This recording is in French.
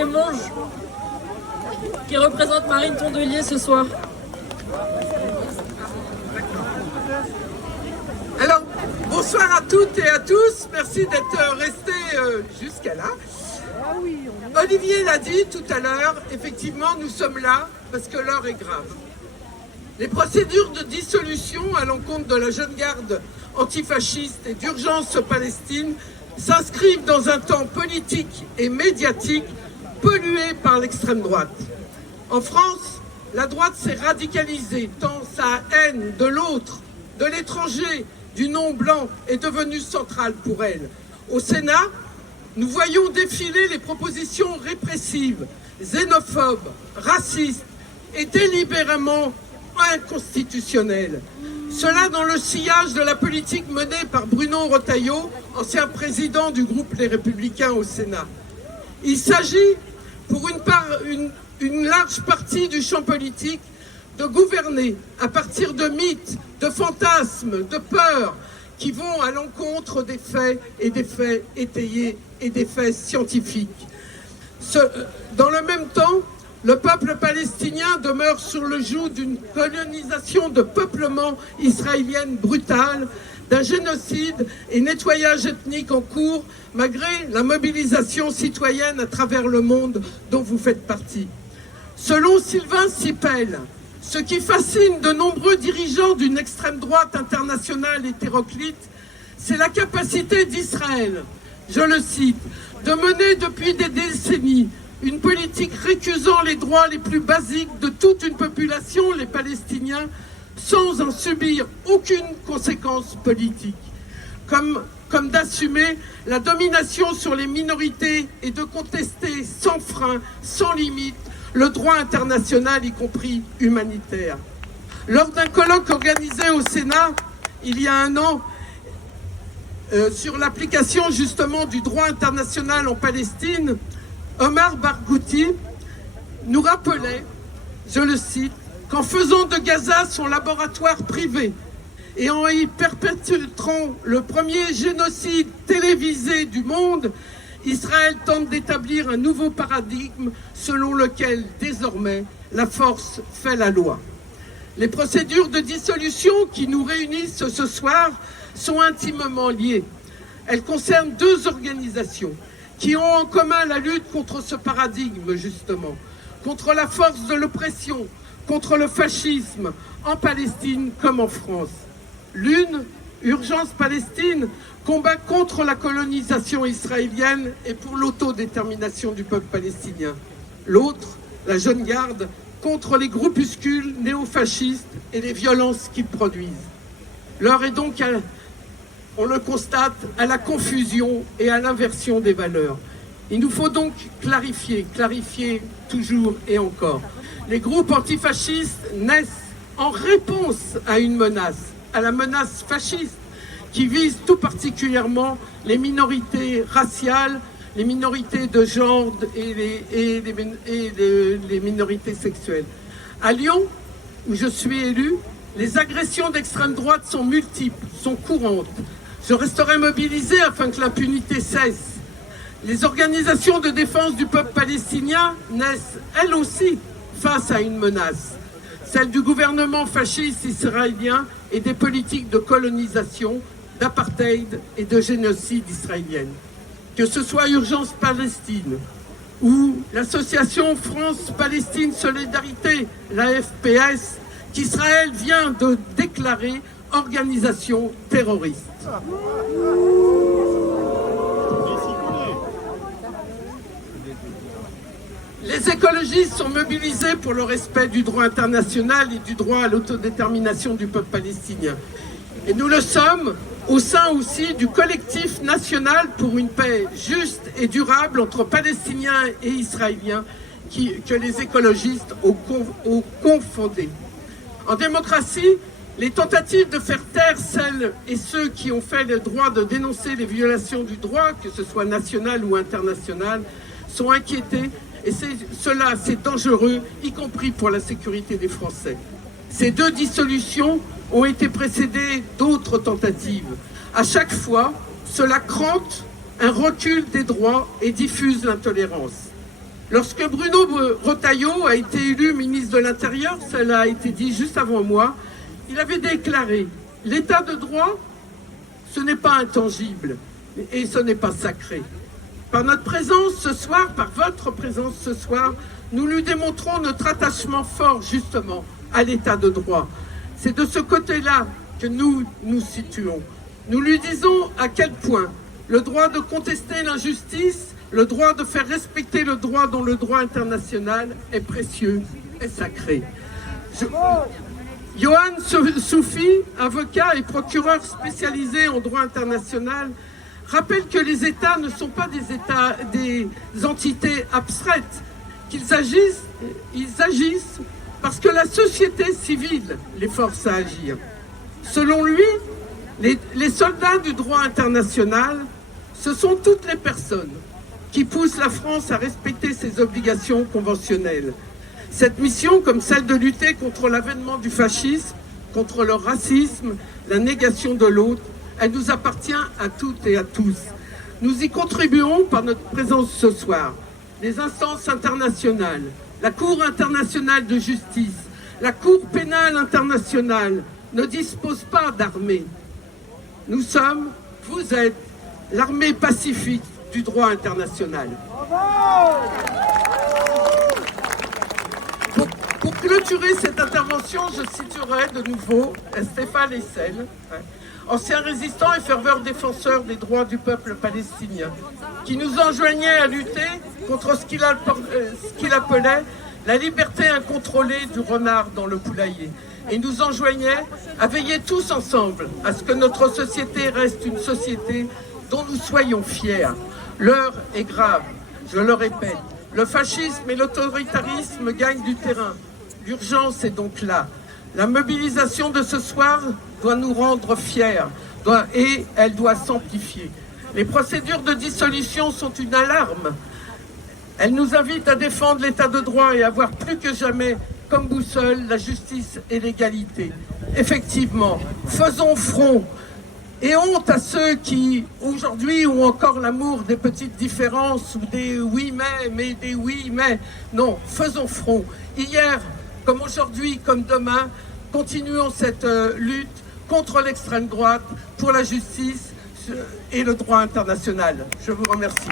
c'est Monge qui représente Marine Tondelier ce soir. Alors, bonsoir à toutes et à tous. Merci d'être restés jusqu'à là. Olivier l'a dit tout à l'heure, effectivement, nous sommes là parce que l'heure est grave. Les procédures de dissolution à l'encontre de la jeune garde antifasciste et d'urgence Palestine s'inscrivent dans un temps politique et médiatique pollué par l'extrême droite. En France, la droite s'est radicalisée tant sa haine de l'autre, de l'étranger, du non-blanc est devenue centrale pour elle. Au Sénat, nous voyons défiler les propositions répressives, xénophobes, racistes et délibérément inconstitutionnelles. Cela dans le sillage de la politique menée par Bruno Retailleau, ancien président du groupe Les Républicains au Sénat. Il s'agit, pour une large partie du champ politique, de gouverner à partir de mythes, de fantasmes, de peurs qui vont à l'encontre des faits et des faits étayés et des faits scientifiques. Dans le même temps, le peuple palestinien demeure sur le joug d'une colonisation de peuplement israélienne brutale, d'un génocide et nettoyage ethnique en cours, malgré la mobilisation citoyenne à travers le monde dont vous faites partie. Selon Sylvain Sipel, ce qui fascine de nombreux dirigeants d'une extrême droite internationale hétéroclite, c'est la capacité d'Israël, je le cite, de mener depuis des décennies une politique récusant les droits les plus basiques de toute une population, les Palestiniens, sans en subir aucune conséquence politique, comme d'assumer la domination sur les minorités et de contester sans frein, sans limite, le droit international, y compris humanitaire. Lors d'un colloque organisé au Sénat, il y a un an, sur l'application justement du droit international en Palestine, Omar Barghouti nous rappelait, je le cite, qu'en faisant de Gaza son laboratoire privé et en y perpétrant le premier génocide télévisé du monde, Israël tente d'établir un nouveau paradigme selon lequel, désormais, la force fait la loi. Les procédures de dissolution qui nous réunissent ce soir sont intimement liées. Elles concernent deux organisations qui ont en commun la lutte contre ce paradigme, justement, contre la force de l'oppression, contre le fascisme, en Palestine comme en France. L'une, Urgence Palestine, combat contre la colonisation israélienne et pour l'autodétermination du peuple palestinien. L'autre, la Jeune Garde, contre les groupuscules néofascistes et les violences qu'ils produisent. L'heure est donc, on le constate, à la confusion et à l'inversion des valeurs. Il nous faut donc clarifier toujours et encore. Les groupes antifascistes naissent en réponse à une menace, à la menace fasciste, qui vise tout particulièrement les minorités raciales, les minorités de genre et les minorités sexuelles. À Lyon, où je suis élu, les agressions d'extrême droite sont multiples, sont courantes. Je resterai mobilisé afin que l'impunité cesse. Les organisations de défense du peuple palestinien naissent, elles aussi, face à une menace, celle du gouvernement fasciste israélien et des politiques de colonisation, d'apartheid et de génocide israélienne. Que ce soit Urgence Palestine ou l'association France-Palestine Solidarité, la FPS, qu'Israël vient de déclarer organisation terroriste. Les écologistes sont mobilisés pour le respect du droit international et du droit à l'autodétermination du peuple palestinien. Et nous le sommes au sein aussi du collectif national pour une paix juste et durable entre Palestiniens et Israéliens que les écologistes ont confondé. En démocratie, les tentatives de faire taire celles et ceux qui ont fait le droit de dénoncer les violations du droit, que ce soit national ou international, sont inquiétés et cela c'est dangereux, y compris pour la sécurité des Français. Ces deux dissolutions ont été précédées d'autres tentatives. À chaque fois, cela crante un recul des droits et diffuse l'intolérance. Lorsque Bruno Retailleau a été élu ministre de l'Intérieur, cela a été dit juste avant moi, il avait déclaré « L'état de droit, ce n'est pas intangible et ce n'est pas sacré. Par notre présence ce soir, par votre présence ce soir, nous lui démontrons notre attachement fort justement à l'état de droit. C'est de ce côté-là que nous nous situons. Nous lui disons à quel point le droit de contester l'injustice, le droit de faire respecter le droit dont le droit international est précieux et sacré. Johan Soufi, avocat et procureur spécialisé en droit international, rappelle que les États ne sont pas des entités abstraites, qu'ils agissent parce que la société civile les force à agir. Selon lui, les soldats du droit international, ce sont toutes les personnes qui poussent la France à respecter ses obligations conventionnelles. Cette mission, comme celle de lutter contre l'avènement du fascisme, contre le racisme, la négation de l'autre, elle nous appartient à toutes et à tous. Nous y contribuons par notre présence ce soir. Les instances internationales, la Cour internationale de justice, la Cour pénale internationale ne disposent pas d'armée. Nous sommes, vous êtes, l'armée pacifique du droit international. Pour clôturer cette intervention, je citerai de nouveau Stéphane Hessel, ancien résistant et fervent défenseur des droits du peuple palestinien, qui nous enjoignait à lutter contre ce qu'il appelait la liberté incontrôlée du renard dans le poulailler, et nous enjoignait à veiller tous ensemble à ce que notre société reste une société dont nous soyons fiers. L'heure est grave, je le répète, le fascisme et l'autoritarisme gagnent du terrain. L'urgence est donc là. La mobilisation de ce soir doit nous rendre fiers et elle doit s'amplifier. Les procédures de dissolution sont une alarme. Elles nous invitent à défendre l'état de droit et à voir plus que jamais comme boussole la justice et l'égalité. Effectivement, faisons front. Et honte à ceux qui, aujourd'hui, ont encore l'amour des petites différences ou des oui mais des oui mais. Non, faisons front. Hier, comme aujourd'hui, comme demain, continuons cette lutte contre l'extrême droite, pour la justice et le droit international. Je vous remercie.